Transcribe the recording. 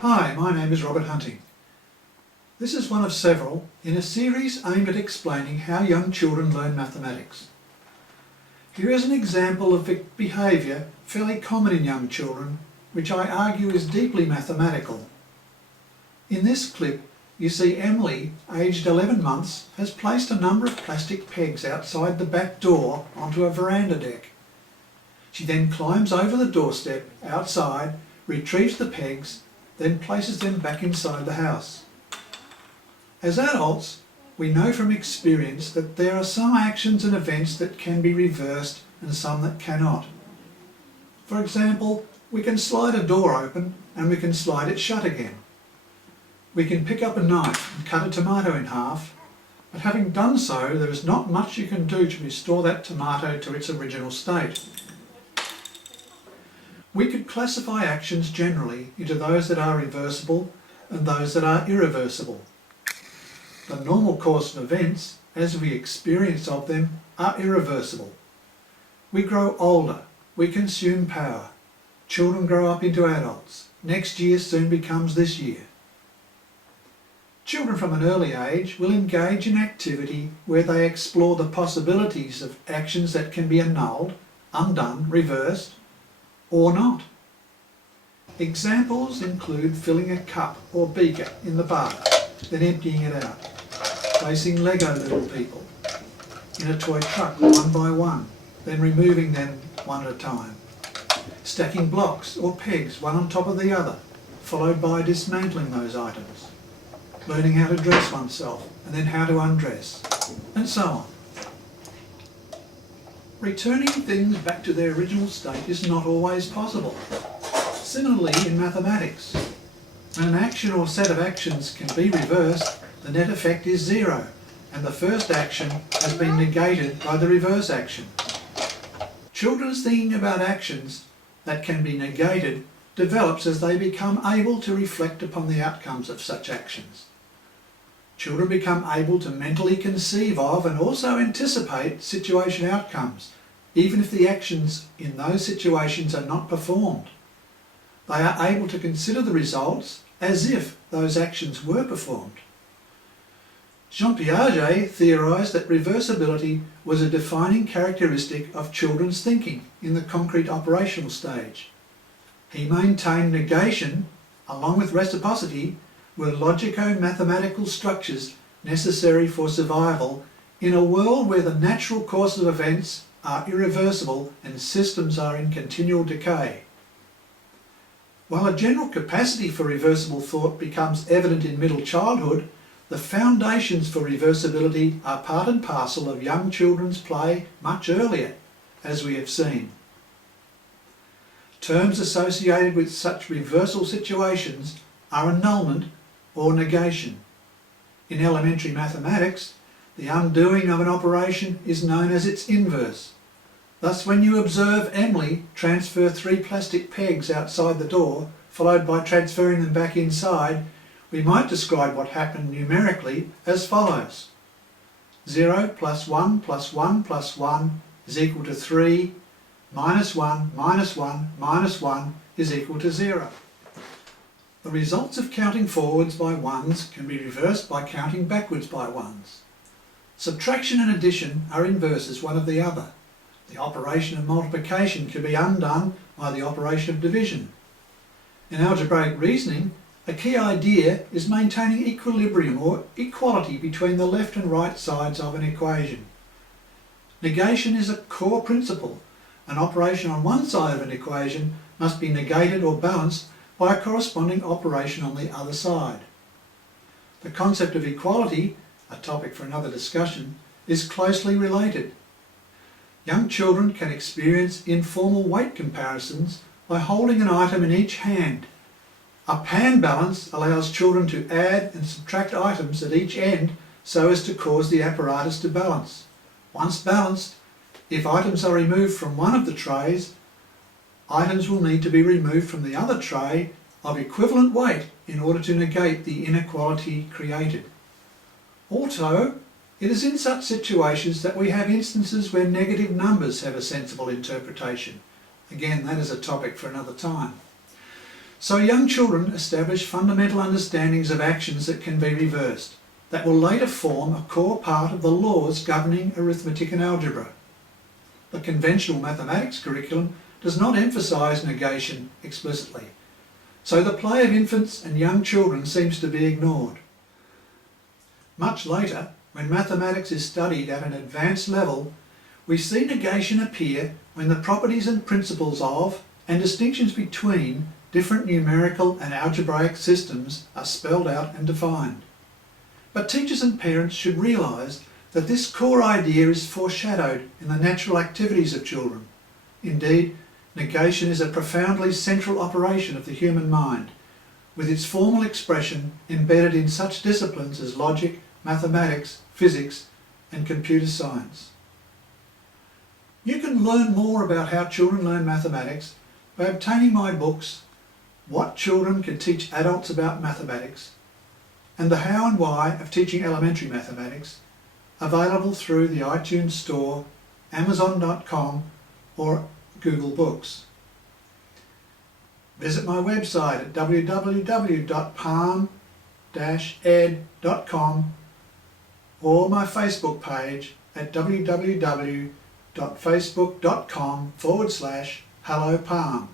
Hi, my name is Robert Hunting. This is one of several in a series aimed at explaining how young children learn mathematics. Here is an example of behaviour fairly common in young children, which I argue is deeply mathematical. In this clip, you see Emily, aged 11 months, has placed a number of plastic pegs outside the back door onto a veranda deck. She then climbs over the doorstep outside, retrieves the pegs, then places them back inside the house. As adults, we know from experience that there are some actions and events that can be reversed and some that cannot. For example, we can slide a door open and we can slide it shut again. We can pick up a knife and cut a tomato in half, but having done so, there is not much you can do to restore that tomato to its original state. We could classify actions generally into those that are reversible and those that are irreversible. The normal course of events, as we experience of them, are irreversible. We grow older, we consume power, children grow up into adults, next year soon becomes this year. Children from an early age will engage in activity where they explore the possibilities of actions that can be annulled, undone, reversed, or not. Examples include filling a cup or beaker in the bath, then emptying it out, placing Lego little people in a toy truck one by one, then removing them one at a time, stacking blocks or pegs one on top of the other, followed by dismantling those items, learning how to dress oneself and then how to undress, and so on. Returning things back to their original state is not always possible. Similarly in mathematics, when an action or set of actions can be reversed, the net effect is zero, and the first action has been negated by the reverse action. Children's thinking about actions that can be negated develops as they become able to reflect upon the outcomes of such actions. Children become able to mentally conceive of and also anticipate situation outcomes, even if the actions in those situations are not performed. They are able to consider the results as if those actions were performed. Jean Piaget theorised that reversibility was a defining characteristic of children's thinking in the concrete operational stage. He maintained negation, along with reciprocity, were logico-mathematical structures necessary for survival in a world where the natural course of events are irreversible and systems are in continual decay. While a general capacity for reversible thought becomes evident in middle childhood, the foundations for reversibility are part and parcel of young children's play much earlier, as we have seen. Terms associated with such reversal situations are annulment or negation. In elementary mathematics, the undoing of an operation is known as its inverse. Thus, when you observe Emily transfer 3 plastic pegs outside the door, followed by transferring them back inside, we might describe what happened numerically as follows. 0 plus 1 plus 1 plus 1 is equal to 3, minus 1 minus 1 minus 1 is equal to 0. The results of counting forwards by ones can be reversed by counting backwards by ones. Subtraction and addition are inverses one of the other. The operation of multiplication can be undone by the operation of division. In algebraic reasoning, a key idea is maintaining equilibrium or equality between the left and right sides of an equation. Negation is a core principle. An operation on one side of an equation must be negated or balanced by a corresponding operation on the other side. The concept of equality, a topic for another discussion, is closely related. Young children can experience informal weight comparisons by holding an item in each hand. A pan balance allows children to add and subtract items at each end so as to cause the apparatus to balance. Once balanced, if items are removed from one of the trays, items will need to be removed from the other tray of equivalent weight in order to negate the inequality created. Also, It is in such situations that we have instances where negative numbers have a sensible interpretation. Again, that is a topic for another time. So young children establish fundamental understandings of actions that can be reversed, that will later form a core part of the laws governing arithmetic and algebra. The conventional mathematics curriculum does not emphasise negation explicitly, so the play of infants and young children seems to be ignored. Much later, when mathematics is studied at an advanced level, we see negation appear when the properties and principles of, and distinctions between, different numerical and algebraic systems are spelled out and defined. But teachers and parents should realise that this core idea is foreshadowed in the natural activities of children. Indeed, negation is a profoundly central operation of the human mind, with its formal expression embedded in such disciplines as logic, mathematics, physics, and computer science. You can learn more about how children learn mathematics by obtaining my books, What Children Can Teach Adults About Mathematics, and The How and Why of Teaching Elementary Mathematics, available through the iTunes Store, Amazon.com or Google Books. Visit my website at www.palm-ed.com or my Facebook page at www.facebook.com/Hello Palm.